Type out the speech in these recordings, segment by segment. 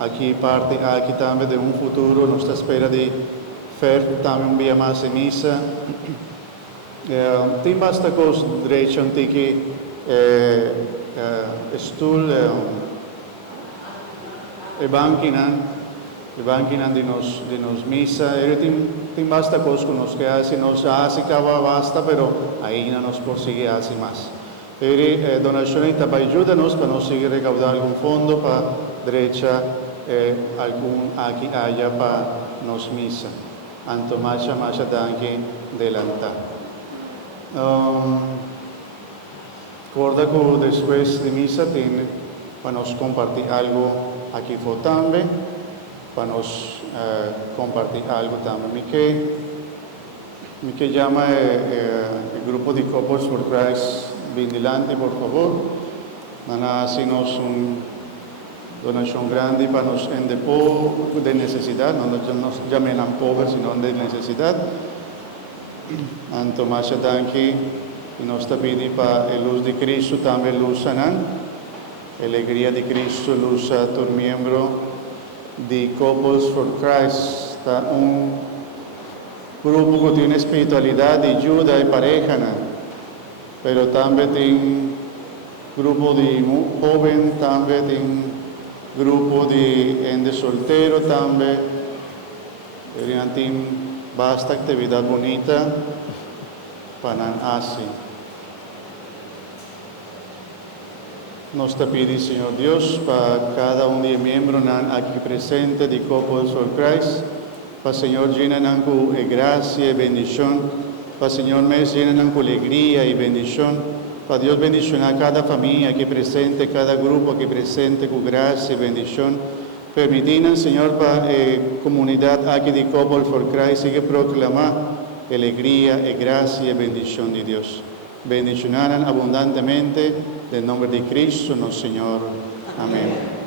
aquí parte aquí también de un futuro, nuestra espera de fer también un día más de misa. Tim basta cos derecho antiki stoel bankinan di nos misa, tim basta cos con nos que hace nos hace cava basta, pero ahí no nos persigue hace más. Donazione ayúdanos para nos seguir recaudar algún fondo para derecha algún aquí haya para nos misa. Anto masha danke delanta. Recuerda que después de misa tiene para nos compartir algo aquí también, para nos compartir algo también. Me llama el grupo de Couples for Christ. Vigilante, por favor. Nana, hacernos una donación grande para nos en depósito de necesidad, no nos llamen a pobres, sino de necesidad. Anto más danke y nos pide para la luz de Cristo también luz sanan, alegría de Cristo luz a todo miembro de Couples for Christ, está un grupo que tiene espiritualidad de ayuda y pareja, pero también tiene grupo de joven, también tiene grupo de soltero, también tiene basta actividad bonita para hacer. Nos te pide, Señor Dios, para cada uno de los miembros aquí presente de Couples for Christ, para Señor llenan con gracia y bendición. Para Señor me llenan con alegría y bendición. Para Dios bendicionar a cada familia aquí presente, cada grupo aquí presente con gracia y bendición. Permitirnos, Señor, para la comunidad aquí de Couples for Christ, sigue proclamar alegría y gracia y bendición de Dios. Bendicionarán abundantemente en nombre de Cristo, nuestro Señor. Amén.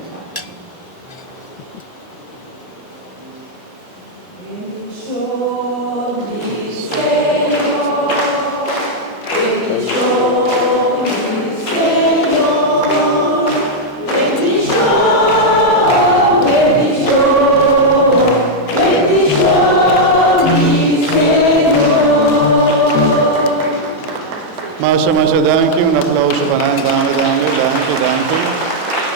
Masha danke, un applauso para danke.